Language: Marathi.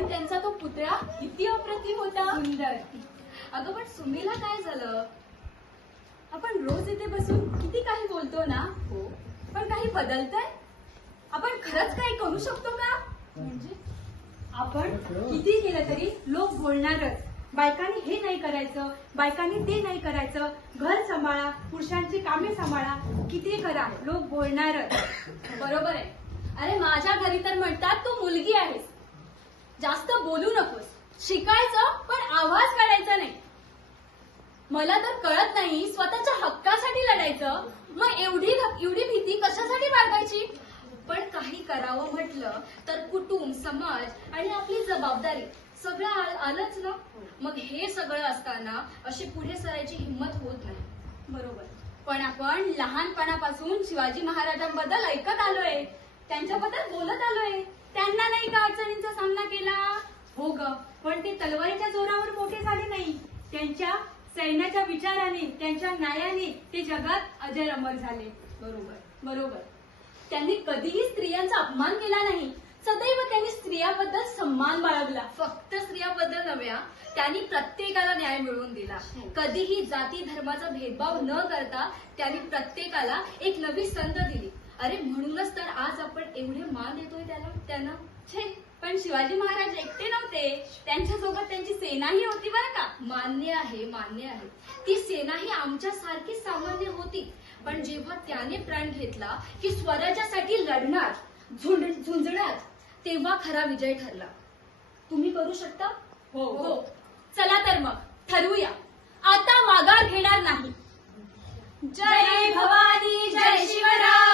आणि त्यांचा तो पुतळा किती अप्रतिम होता. सुंदर. अगं पण सुमीला काय झालं? आपण रोज इथे बसून किती काही बोलतो ना. हो, पण काही बदलतंय? आपण खरंच काही करू शकतो का? म्हणजे आपण किती केलं तरी लोक बोलणारच. बायकांनी हे नाही करायचं, बायकांनी ते नाही करायचं, घर सांभाळा, पुरुषांची कामे सांभाळा, किती करा, लोक बोलणारच. बरोबर आहे. अरे माझ्या घरी तर म्हणतात तू मुलगी आहेस, जास्त बोलू नकोस, शिकायचं पण आवाज काढायचा नाही. मला तर कळत नाही स्वतःच्या हक्कासाठी लढायचं, मग एवढी भीती कशासाठी बाळगायची? पण काही करावं म्हटलं तर कुटुंब, समाज आणि आपली जबाबदारी सगळं आलंच ना. मग हे सगळं असताना अशी पुढे सरायची हिंमत होत नाही. बरोबर. पण आपण लहानपणापासून शिवाजी महाराजांबद्दल ऐकत आलोय, त्यांच्याबद्दल बोलत आलोय. त्यांना नाही का अडचणींचा सामना केला? हो ग, पण ते तलवारीच्या जोरावर मोठे झाले नाही. त्यांच्या सैन्याच्या विचाराने, त्यांच्या न्यायाने ते जगात अजर अमर झाले. बरोबर बरोबर. त्यांनी कधीही स्त्रियांचा अपमान केला नाही. सदैव त्यांनी स्त्रियाबद्दल सन्मान बाळगला. फक्त स्त्रियाबद्दल नव्हे, त्यांनी प्रत्येकाला न्याय मिळवून दिला. कधीही जाती धर्माचा भेदभाव न करता त्यांनी प्रत्येकाला एक नवी संध दिली. अरे म्हणूनच तर आज आपण एवढे मान देतोय त्यांना. पण शिवाजी महाराज एकटे नव्हते, त्यांच्यासोबत त्यांची सेनाही होती बरं का. मान्य आहे, मान्य आहे. ती सेनाही आमच्यासारखी सामान्य होती. पण जेव्हा त्याने प्राण घेतला की स्वराज्यासाठी लढणार, झुंजणार, तेव्हा खरा विजय ठरला. तुम्ही करू शकता? हो हो. चला तर मग ठरवूया, आता माघार घेणार नाही. जय भवानी, जय शिवराय.